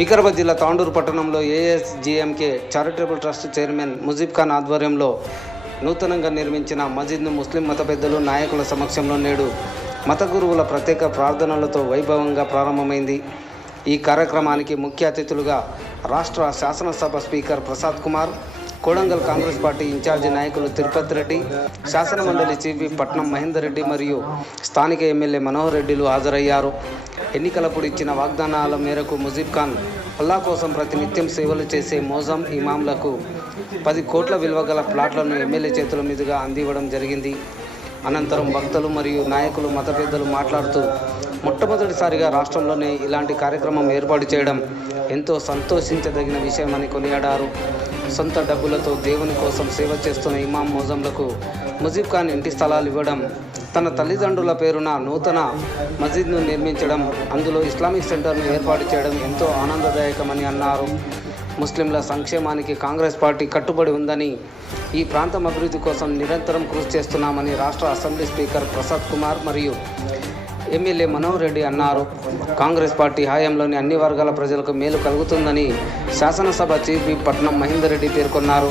వికారాబాద్ జిల్లా తాండూరు పట్టణంలో ASGMK charitable trust chairman Mujeeb Khan ఆధ్వర్యంలో నూతనంగా నిర్మించిన మస్జిద్ను ముస్లిం మత పెద్దలు నాయకుల సమక్షంలో నేడు మత గురువుల ప్రత్యేక ప్రార్థనలతో వైభవంగా ప్రారంభమైంది. ఈ కార్యక్రమానికి ముఖ్య అతిథులుగా రాష్ట్ర శాసనసభ speaker Prasad Kumar Kodangal Congress party incharge నాయకులు తిరుపతి రెడ్డి శాసనమండలి చీఫ్ పట్నం మహేందర్ రెడ్డి మరియు స్థానిక ఎమ్మెల్యే మనోహర్ రెడ్డిలు హాజరయ్యారు. ఎన్నికలప్పుడు ఇచ్చిన వాగ్దానాల మేరకు ముజీబ్ ఖాన్ అల్లా కోసం ప్రతినిత్యం సేవలు చేసే మోజం ఇమాంలకు పది కోట్ల విలువ గల ప్లాట్లను ఎమ్మెల్యే చేతుల మీదుగా అందివ్వడం జరిగింది. అనంతరం భక్తులు మరియు నాయకులు మత పెద్దలు మాట్లాడుతూ మొట్టమొదటిసారిగా రాష్ట్రంలోనే ఇలాంటి కార్యక్రమం ఏర్పాటు చేయడం ఎంతో సంతోషించదగిన విషయమని కొనియాడారు. సొంత డబ్బులతో దేవుని కోసం సేవ చేస్తున్న ఇమాం మోజంలకు ముజీబ్ ఖాన్ ఇంటి స్థలాలు ఇవ్వడం తన తల్లిదండ్రుల పేరున నూతన మస్జిద్ను నిర్మించడం అందులో ఇస్లామిక్ సెంటర్ను ఏర్పాటు చేయడం ఎంతో ఆనందదాయకమని అన్నారు. ముస్లింల సంక్షేమానికి కాంగ్రెస్ పార్టీ కట్టుబడి ఉందని ఈ ప్రాంతం అభివృద్ధి కోసం నిరంతరం కృషి చేస్తున్నామని రాష్ట్ర అసెంబ్లీ స్పీకర్ ప్రసాద్ కుమార్ మరియు ఎమ్మెల్యే మనోహర్ రెడ్డి అన్నారు. కాంగ్రెస్ పార్టీ హయాంలోని అన్ని వర్గాల ప్రజలకు మేలు కలుగుతుందని శాసనసభ చీఫ్ పట్నం మహేందర్ రెడ్డి పేర్కొన్నారు.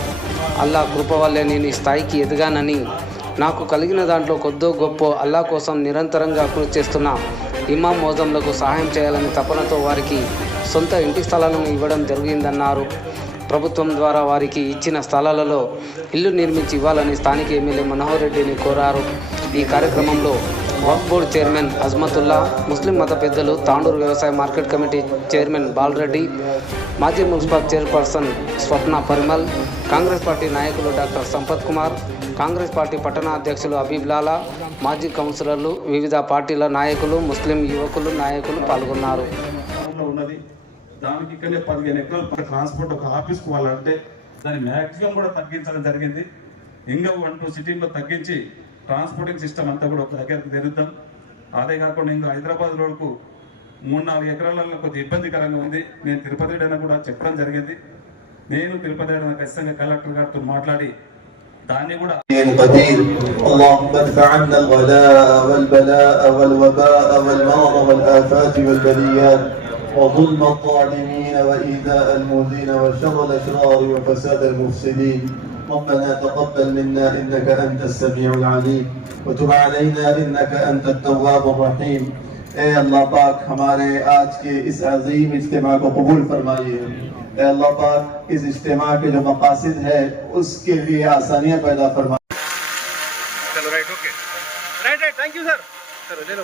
అల్లా కృప వల్లే నేను ఈ స్థాయికి ఎదిగానని నాకు కలిగిన దాంట్లో కొద్దో గొప్ప అల్లా కోసం నిరంతరంగా కృషి చేస్తున్న ఇమాం మోజంలకు సహాయం చేయాలని తపనతో వారికి సొంత ఇంటి స్థలాలను ఇవ్వడం జరిగిందన్నారు. ప్రభుత్వం ద్వారా వారికి ఇచ్చిన స్థలాలలో ఇల్లు నిర్మించి ఇవ్వాలని స్థానిక ఎమ్మెల్యే మనోహర్ రెడ్డిని కోరారు. ఈ కార్యక్రమంలో వక్ఫ్ బోర్డు చైర్మన్ అజ్మతుల్లా ముస్లిం మత పెద్దలు తాండూరు వ్యవసాయ మార్కెట్ కమిటీ చైర్మన్ బాలరెడ్డి మాజీ municipal chairperson Swapna Parimal Congress party నాయకులు డాక్టర్ సంపత్ కుమార్ కాంగ్రెస్ పార్టీ పట్టణ అధ్యక్షులు అబీబ్ లాలా మాజీ కౌన్సిలర్లు వివిధ పార్టీల నాయకులు ముస్లిం యువకులు నాయకులు పాల్గొన్నారు. దానికి ఇక్కడే పదిహేను ఎకరాలు ట్రాన్స్పోర్ట్ ఒక ఆఫీస్కి వాళ్ళంటే దాని మ్యాక్సిమం కూడా తగ్గించడం జరిగింది. ఇంకా వన్ టూ సిటీల్లో తగ్గించి ట్రాన్స్పోర్టింగ్ సిస్టమ్ అంతా కూడా ఒక దగ్గరకు తెరుద్దాం అదే కాకుండా ఇంకా హైదరాబాద్ రోడ్కు మూడు నాలుగు ఎకరాలలో కొద్దిగా ఇబ్బందికరంగా ఉంది నేను తిరుపతి రెడ్డి కూడా చెప్పడం జరిగింది నేను తిరుపతి రెడ్డి ఖచ్చితంగా కలెక్టర్ గారితో మాట్లాడి దాన్ని కూడా القدير اللهم ادفع عنا الغلاء والبلاء والوباء والمرض والآفات والبليات وظلم الظالمين وإيذاء المؤذين وشر الأشرار وفساد المفسدين ربنا تقبل منا إنك أنت السميع العليم. وتب علينا إنك أنت التواب الرحيم. اے اللہ پاک، ہمارے آج کے اس عظیم اجتماع کو قبول فرمائیے۔ اے اللہ پاک، اس اجتماع کے جو مقاصد ہے، اس کے لیے آسانیاں پیدا فرمائیے۔ چلو رائٹ، اوکے۔ رائٹ رائٹ تھینک یو سر چلو لے لو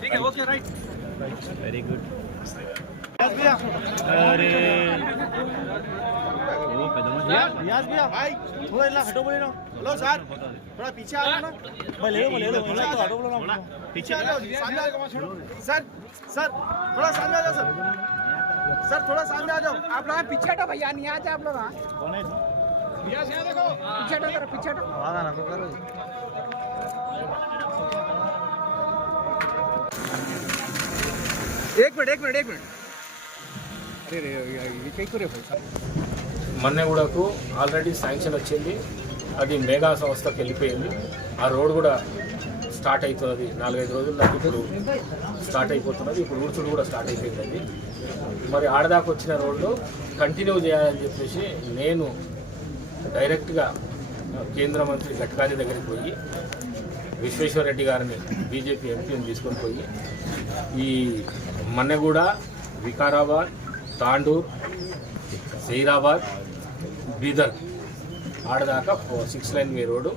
ٹھیک ویری گڈ پیچھے جاؤ پیچھے एक मिनट एक मिनट एक मिनट अरे रे ये क्या करे भाई మన్నెగూడకు ఆల్రెడీ శాంక్షన్ వచ్చింది అది మేఘా సంస్థకి వెళ్ళిపోయింది ఆ రోడ్ కూడా స్టార్ట్ అవుతున్నది నాలుగైదు రోజుల్లో ఇప్పుడు స్టార్ట్ అయిపోతున్నది ఇప్పుడు ఊడ్చుడు కూడా స్టార్ట్ అయిపోయింది అది మరి ఆడదాకా వచ్చిన రోడ్లు కంటిన్యూ చేయాలని చెప్పేసి నేను డైరెక్ట్గా కేంద్ర మంత్రి గడ్కరీ దగ్గరికి పోయి విశ్వేశ్వరరెడ్డి గారిని బీజేపీ ఎంపీని తీసుకొని పోయి ఈ మన్నెగూడ వికారాబాద్ తాండూర్ సైరాబాద్ బీదర్ ఆడదాకా సిక్స్ లైన్ వే రోడ్డు.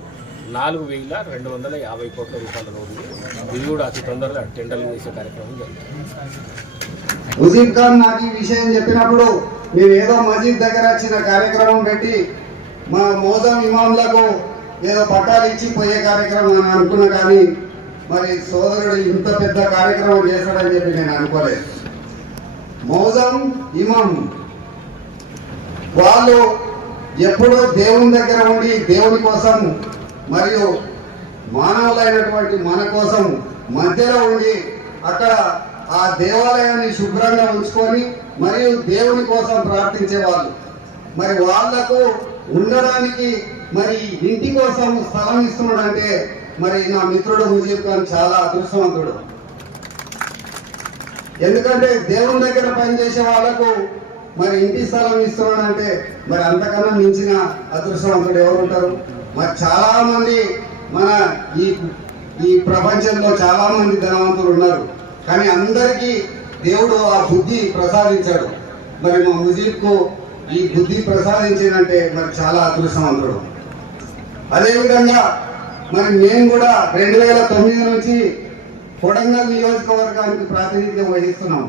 నాలుగు వేల రెండు వందల యాభై కోట్ల రూపాయల రోడ్డు. ఇది కూడా అతి తొందరగా టెండర్లు వేసే కార్యక్రమం జరుగుతుంది. ఖాన్ నాకు ఈ విషయం చెప్పినప్పుడు మేము ఏదో మస్జిద్ దగ్గర వచ్చిన కార్యక్రమం పెట్టి మా మోదం ఇమాంలకు ఏదో పట్టాలు ఇచ్చి పోయే కార్యక్రమం అని అనుకున్నా కానీ మరి సోదరుడు ఇంత పెద్ద కార్యక్రమం చేశాడని చెప్పి నేను అనుకోలేదు. మౌజం ఇమం. వాళ్ళు ఎప్పుడో దేవుని దగ్గర ఉండి దేవుని కోసం మరియు మానవులైనటువంటి మన కోసం మధ్యలో ఉండి అక్కడ ఆ దేవాలయాన్ని శుభ్రంగా ఉంచుకొని మరియు దేవుని కోసం ప్రార్థించే వాళ్ళు. మరి వాళ్ళకు ఉండడానికి మరి ఇంటి కోసం స్థలం ఇస్తున్నాడంటే మరి నా మిత్రుడు ముజీబ్ ఖాన్ చాలా అదృష్టవంతుడు. ఎందుకంటే దేవుని దగ్గర పనిచేసే వాళ్ళకు మరి ఇంటి స్థలం ఇస్తున్నాడంటే మరి అంతకన్నా మించిన అదృష్టవంతుడు ఎవరు ఉంటారు? మరి చాలా మంది మన ఈ ఈ ప్రపంచంలో చాలా మంది ధనవంతులు ఉన్నారు. కానీ అందరికీ దేవుడు ఆ బుద్ధి ప్రసాదించాడు. మరి మా ముజీబ్కు ఈ బుద్ధి ప్రసాదించిందంటే మరి చాలా అదృష్టవంతుడు. అదేవిధంగా మరి మేము కూడా రెండు వేల తొమ్మిది నుంచి కొడంగల్ నియోజకవర్గానికి ప్రాతినిధ్యం వహిస్తున్నాం.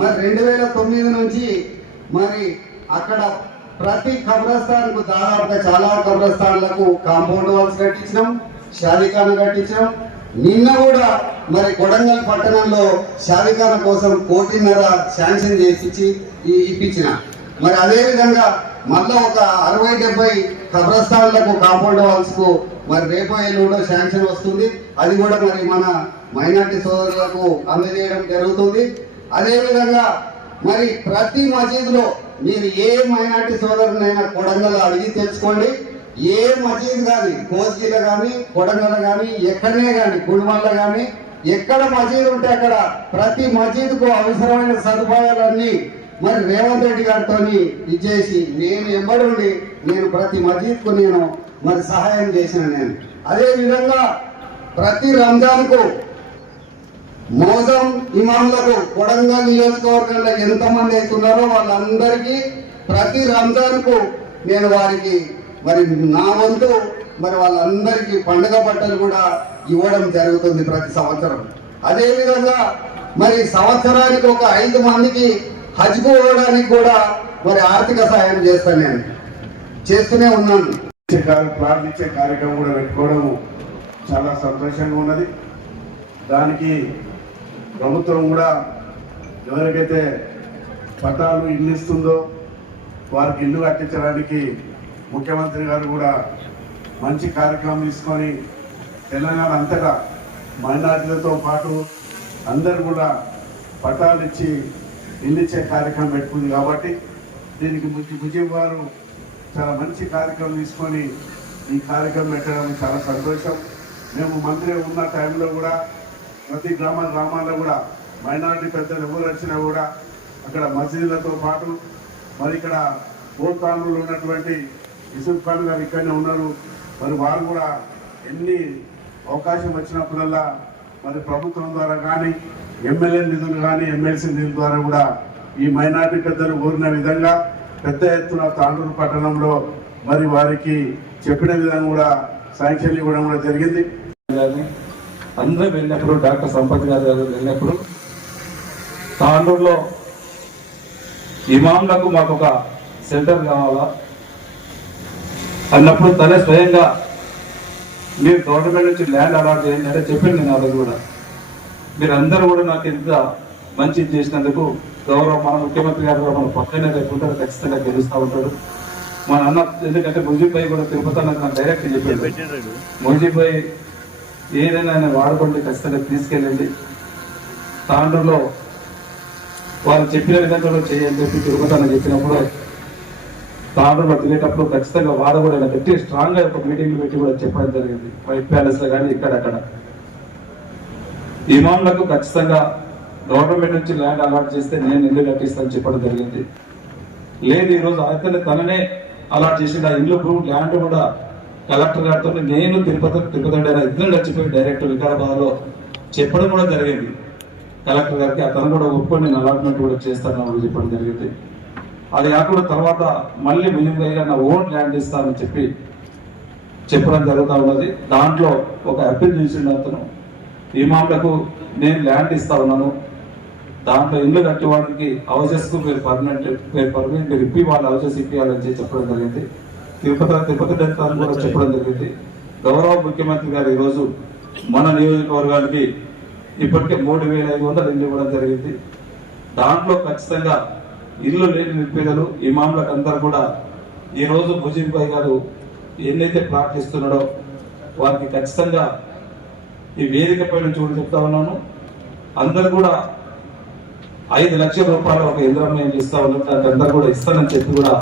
మరి రెండు వేల తొమ్మిది నుంచి మరి అక్కడ ప్రతి కబ్రస్థాన్కు దాదాపుగా చాలా కబ్రస్థాన్లకు కాంపౌండ్ వాల్స్ కట్టించినాం షాదిఖాన కట్టించినాం. నిన్న కూడా మరి కొడంగల్ పట్టణంలో షాదిఖాన కోసం కోటిన్నర శాంక్షన్ చేసి ఇప్పించిన. మరి అదేవిధంగా మళ్ళీ ఒక అరవై డెబ్బై కబ్రస్థాన్లకు కాంపౌండ్ వాల్స్కు మరి రేపో ఎల్లుండో శాంక్షన్ వస్తుంది. అది కూడా మరి మన మైనార్టీ సోదరులకు అందజేయడం జరుగుతుంది. అదేవిధంగా మరి ప్రతి మసీదులో మీరు ఏ మైనార్టీ సోదరునైనా కొడంగల్ అడిగి తెలుసుకోండి. ఏ మసీద్ కానీ కోస్గిల కానీ కొడంగల్ కానీ ఎక్కడనే కానీ గుడిమల్ల కానీ ఎక్కడ మసీదు ఉంటే అక్కడ ప్రతి మసీదుకు అవసరమైన సదుపాయాలన్నీ మరి రేవంత్ రెడ్డి గారితో ఇచ్చేసి నేను ఎంబడి నేను ప్రతి మసీద్కు నేను మరి సహాయం చేసిన నేను. అదే విధంగా ప్రతి రంజాన్కు మోసం ఇమాంలకు కొడంగల్ నియోజకవర్గంలో ఎంతమంది అవుతున్నారో వాళ్ళందరికీ ప్రతి రంజాన్కు నేను వారికి మరి నా వంతు మరి వాళ్ళందరికీ పండుగ బట్టలు కూడా ఇవ్వడం జరుగుతుంది ప్రతి సంవత్సరం. అదేవిధంగా మరి సంవత్సరానికి ఒక ఐదు మందికి హజ్కు పోవడానికి కూడా మరి ఆర్థిక సహాయం చేస్తాను నేను. చేస్తూనే ఉన్నాను. ప్రార్థించే కార్య- ప్రార్థించే కార్యక్రమం కూడా పెట్టుకోవడం చాలా సంతోషంగా ఉన్నది. దానికి ప్రభుత్వం కూడా ఎవరికైతే పట్టాలు ఇల్లు ఇస్తుందో వారికి ఇల్లు కట్టించడానికి ముఖ్యమంత్రి గారు కూడా మంచి కార్యక్రమం తీసుకొని తెలంగాణ అంతటా మైనార్టీలతో పాటు అందరు కూడా పట్టాలు ఇచ్చి ఇల్లు కార్యక్రమం పెట్టుకుంది కాబట్టి దీనికి ముందు ముజీబ్ గారు చాలా మంచి కార్యక్రమం తీసుకొని ఈ కార్యక్రమం పెట్టడం చాలా సంతోషం. మేము మంత్రి ఉన్న టైంలో కూడా ప్రతి గ్రామ గ్రామాల్లో కూడా మైనారిటీ పెద్దలు ఎవరు వచ్చినా కూడా అక్కడ మసీదులతో పాటు మరి ఇక్కడ భూతాంలో ఉన్నటువంటి యూసుఫ్ ఖాన్ గారు ఇక్కడనే ఉన్నారు. మరి వారు కూడా ఎన్ని అవకాశం వచ్చినప్పుడల్లా మరి ప్రభుత్వం ద్వారా కానీ ఎమ్మెల్యే నిధులు కానీ ఎమ్మెల్సీ నిధుల ద్వారా కూడా ఈ మైనార్టీ పెద్దలు కోరిన విధంగా పెద్ద ఎత్తున తాండూరు పట్టణంలో మరి వారికి చెప్పిన విధంగా కూడా శాంక్షన్ ఇవ్వడం కూడా జరిగింది. అందరూ వెళ్ళినప్పుడు డాక్టర్ సంపత్ గారు గారు వెళ్ళినప్పుడు తాండూరులో ఇమాంలకు మాకు ఒక సెంటర్ కావాలా? అన్నప్పుడు తనే స్వయంగా మీరు గవర్నమెంట్ నుంచి ల్యాండ్ అలాట్ చేయండి అంటే చెప్పింది నేను ఆ రోజు కూడా. మీరు అందరూ కూడా నాకు ఇంత మంచి చేసినందుకు గౌరవ మన ముఖ్యమంత్రి గారు మన పక్కనే ఉంటారు ఖచ్చితంగా గెలుస్తూ ఉంటాడు మా అన్న ఎందుకంటే ముజీబ్ కూడా తిరుపతి అన్నది నాకు డైరెక్ట్ చెప్పాడు. ముజీబ్ ఏదైనా ఆయన వాడుకోండి ఖచ్చితంగా తీసుకెళ్ళండి. తాండ్రులో వారు చెప్పిన విధంగా కూడా చెప్పి తిరుపతి చెప్పినప్పుడు తాండ్రులో తినేటప్పుడు ఖచ్చితంగా వారు కూడా ఇలా పెట్టి స్ట్రాంగ్గా ఒక మీటింగ్ పెట్టి కూడా చెప్పడం జరిగింది. వైట్ ప్యాలెస్లో కానీ ఇక్కడక్కడ ఇమాంలకు ఖచ్చితంగా గవర్నమెంట్ నుంచి ల్యాండ్ అలాట్ చేస్తే నేను ఇల్లు కట్టిస్తాను చెప్పడం జరిగింది. లేదు ఈరోజు అతను తననే అలాట్ చేసింది ఆ ఇల్లు ల్యాండ్ కూడా కలెక్టర్ గారితో నేను తిరుపతి తిరుపతి ఇద్దరు వచ్చిపోయి డైరెక్ట్ వికారాబాద్లో చెప్పడం కూడా జరిగింది. కలెక్టర్ గారికి అతను కూడా ఒప్పుకొని నేను అలాట్మెంట్ కూడా చేస్తాను చెప్పడం జరిగింది. అది కాకుండా తర్వాత మళ్ళీ మిలింగ్ గారు నా ఓన్ ల్యాండ్ ఇస్తానని చెప్పి చెప్పడం జరుగుతూ ఉన్నది. దాంట్లో ఒక అప్పీల్ చేసిండు అతను. ఇమాంలకు నేను ల్యాండ్ ఇస్తా ఉన్నాను. దాంట్లో ఇల్లు కట్టేవాడికి హౌసెస్ మీరు పర్మనెంట్ మీరు పర్మనెంట్ మీరు ఇప్పి వాళ్ళు హౌసెస్ ఇప్పియాలని చెప్పి చెప్పడం జరిగింది. తిరుపతి తిరుపతి డెంతాన్ని కూడా చెప్పడం జరిగింది. గౌరవ ముఖ్యమంత్రి గారు ఈరోజు మన నియోజకవర్గానికి ఇప్పటికే మూడు వేల ఐదు వందలు ఇల్లు ఇవ్వడం జరిగింది. దాంట్లో ఖచ్చితంగా ఇల్లు లేని నిరుపేదలు ఇమాంలకు అందరు కూడా ఈ రోజు గారు ఎన్నైతే ప్రార్థిస్తున్నాడో వారికి ఖచ్చితంగా ఈ వేదిక పైన చూడు చెప్తా ఉన్నాను. అందరు కూడా ఐదు లక్షల రూపాయలు ఒక ఇంద్రమయం ఇస్తా ఉన్నాను దానికి అందరు కూడా ఇస్తానని చెప్పి కూడా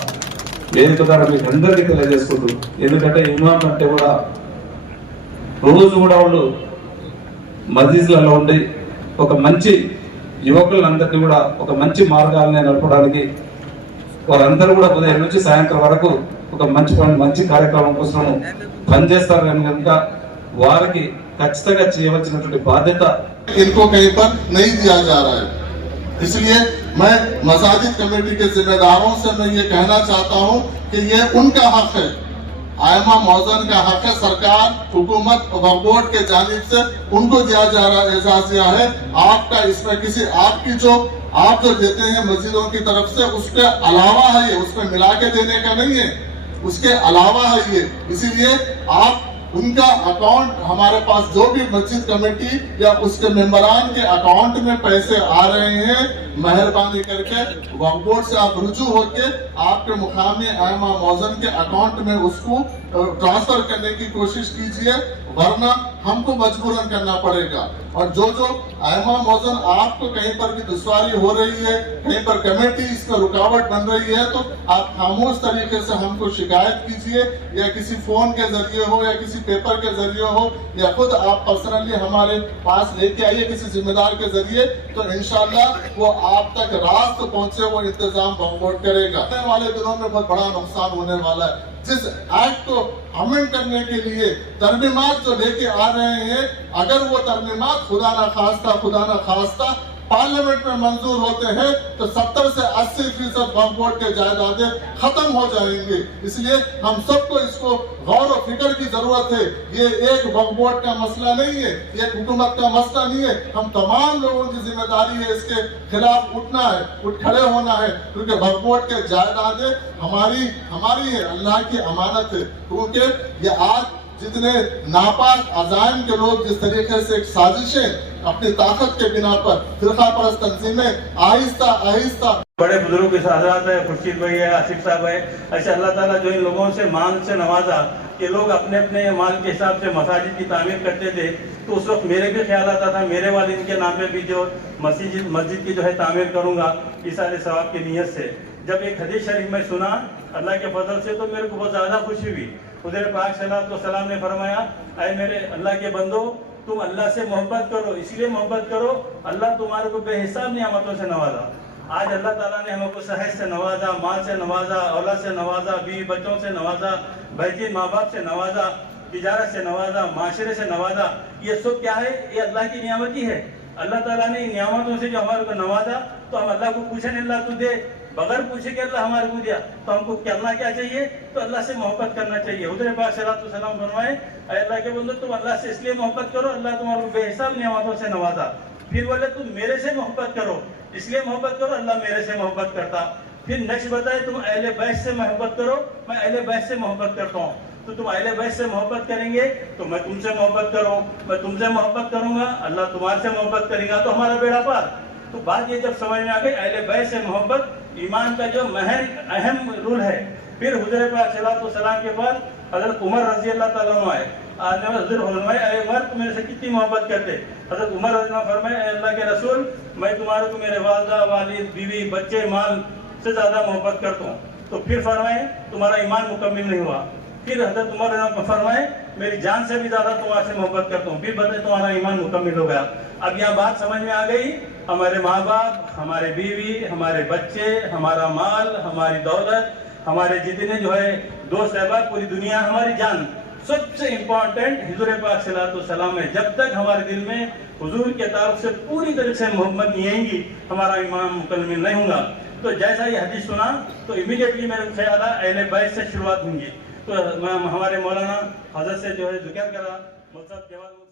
వేదిక ద్వారా మీకు అందరికీ తెలియజేసుకుంటూ ఎందుకంటే ఇమాం అంటే కూడా రోజు కూడా వాళ్ళు మసీదులలో ఉండి ఒక మంచి యువకులందరినీ కూడా ఒక మంచి మార్గాలని నడపడానికి వారందరూ కూడా ఉదయం నుంచి సాయంత్రం వరకు ఒక మంచి పని మంచి కార్యక్రమం కోసం పనిచేస్తారు కనుక వారికి ఖచ్చితంగా చేయవలసినటువంటి బాధ్యత इनको कहीं पर नहीं दिया जा रहा है इसलिए मैं मसाजिद कमेटी के जिम्मेदारों से मैं ये कहना चाहता हूँ कि ये उनका हक है آئمہ موزن کا حق ہے، سرکار، حکومت وقوٹ کے جانب سے ان کو دیا جا رہا اعزاز دیا ہے۔ آپ کا اس میں کسی، آپ کی جو، آپ جو دیتے ہیں مسجدوں کی طرف سے، اس کے علاوہ ہے یہ، اس میں ملا کے دینے کا نہیں ہے۔ اس کے علاوہ ہے یہ۔ اسی لیے آپ ان کا اکاؤنٹ ہمارے پاس جو بھی مسجد کمیٹی یا اس کے ممبران کے اکاؤنٹ میں پیسے آ رہے ہیں، مہربانی کر کے وقت بورڈ سے آپ رجوع ہو کے آپ کے مقامی ایما موزن کے اکاؤنٹ میں اس کو ٹرانسفر کرنے کی کوشش کیجیے، ورنہ ہم کو مجبوراً کرنا پڑے گا۔ اور جو جو اہم موزن آپ کو کہیں پر بھی دشواری ہو رہی ہے، کہیں پر کمیٹی اس کا رکاوٹ بن رہی ہے، تو آپ خاموش طریقے سے ہم کو شکایت کیجیے، یا کسی فون کے ذریعے ہو، یا کسی پیپر کے ذریعے ہو، یا خود آپ پرسنلی ہمارے پاس لے کے آئیے کسی ذمہ دار کے ذریعے، تو انشاءاللہ وہ آپ تک راست پہنچے، وہ انتظام بہت کرے گا۔ والے دنوں میں بہت بڑا نقصان ہونے والا ہے۔ جس ایکٹ کو امن کرنے کے لیے ترمیمات جو لے کے آ رہے ہیں، اگر وہ ترمیمات خدا نہ خواستہ، خدا نہ خواستہ پارلیمنٹ میں منظور ہوتے ہیں تو ستر سے اسی فیصد بم بورڈ کے جائیدادیں ختم ہو جائیں گے اس لیے ہم سب کو اس کو غور و فکر کی ضرورت ہے۔ یہ ایک وقف بورڈ کا مسئلہ نہیں ہے، یہ ایک حکومت کا مسئلہ نہیں ہے۔ ہم تمام لوگوں کی ذمہ داری ہے اس کے خلاف اٹھنا ہے، اٹھ کھڑے ہونا ہے۔ کیونکہ وقف بورڈ کے جائیدادیں ہماری ہماری ہے اللہ کی امانت ہے۔ کیونکہ یہ آج جتنے ناپاک، عزائم کے لوگ جس طریقے سے ایک سازشیں اپنی طاقت کے بنا پر فرقہ پرست تنظیمیں آہستہ آہستہ۔ بڑے بزرگ اس حضرات ہیں، خورشید بھائی ہے آصف صاحب ہے اچھا اللہ تعالیٰ جو ان لوگوں سے مال سے نوازا، کہ لوگ اپنے اپنے مال کے حساب سے مساجد کی تعمیر کرتے تھے، تو اس وقت میرے بھی خیال آتا تھا، میرے والد کے نام پہ بھی جو مسجد مسجد کی جو ہے تعمیر کروں گا، اس سارے ثواب کی نیت سے۔ جب ایک حدیث شریف میں سنا اللہ کے فضل سے تو میرے کو بہت زیادہ خوشی ہوئی۔ حضر پاک صلی اللہ علیہ وسلم نے فرمایا، اے میرے اللہ کے بندو، تم اللہ سے محبت کرو اس لیے محبت کرو۔ اللہ تمہارے کو بے حساب نعمتوں سے نوازا۔ آج اللہ تعالیٰ نے ہم کو صحیح سے نوازا، مال سے نوازا، اولاد سے نوازا، بیوی بچوں سے نوازا بہترین ماں باپ سے نوازا، تجارت سے نوازا، معاشرے سے نوازا۔ یہ سب کیا ہے؟ یہ اللہ کی نعمت ہی ہے۔ اللہ تعالیٰ نے نعمتوں سے جو ہمارے کو نوازا، تو ہم اللہ کو پوچھیں اللہ تو دے۔ بغیر پوچھے کہ اللہ ہمارے کو دیا، تو ہم کو کرنا کیا چاہیے؟ تو اللہ سے محبت کرنا چاہیے۔ حضر پاک صلاحت السلام فرمائے، اے اللہ کے بندو، تم اللہ سے اس لیے محبت کرو، اللہ تمہارے کو بے حساب نعمتوں سے نوازا۔ پھر بولے، تم میرے سے محبت کرو۔ اس لیے محبت کرو، اللہ میرے سے محبت کرتا۔ پھر نقش بتائے، تم اہل بیش سے محبت کرو، میں اہل بیش سے محبت کرتا ہوں۔ تو تم اہل بیش سے محبت کریں گے، تو میں تم سے محبت کروں۔ میں تم سے محبت کروں گا، اللہ تمہارے سے محبت کرے گا، تو ہمارا بیڑا پار۔ تو بات یہ جب سمجھ میں آ گئی، اہل بیت سے محبت، ایمان کا جو مہم اہم رول ہے۔ پھر حضر پر صلی اللہ وسلم کے بعد حضرت عمر رضی اللہ تعالیٰ عنہ آئے۔ آج نے حضرت فرمائے، اے عمر تم میرے سے کتنی محبت کرتے۔ حضرت عمر رضی اللہ فرمائے، اے اللہ کے رسول، میں تمہارے کو میرے والدہ، والد، بیوی، بچے، مال سے زیادہ محبت کرتا ہوں۔ تو پھر فرمائے، تمہارا ایمان مکمل نہیں ہوا۔ پھر حضرت عمر رضا فرمائے، میری جان سے بھی زیادہ تمہار سے محبت کرتا ہوں۔ پھر بتائے، تمہارا ایمان مکمل ہو گیا۔ اب یہاں بات سمجھ میں آگئی ہمارے ماں باپ، ہمارے بیوی، ہمارے بچے، ہمارا مال، ہماری دولت، ہمارے جتنے جو ہے دوست احباب، پوری دنیا، ہماری جان۔ سب سے امپورٹنٹ حضور پاک صلی اللہ علیہ وسلم ہے۔ جب تک ہمارے دل میں حضور کے تعارف سے پوری طرح سے محمد نہیں آئیں گی، ہمارا امام مکمل نہیں ہوں گا۔ تو جیسا یہ حدیث سنا، تو امیڈیٹلی میرے خیال اہل بیت سے شروعات ہوں گی۔ तो मैं हमारे मौलाना हजरत से जो है जिक्र करा मुल्क देवाल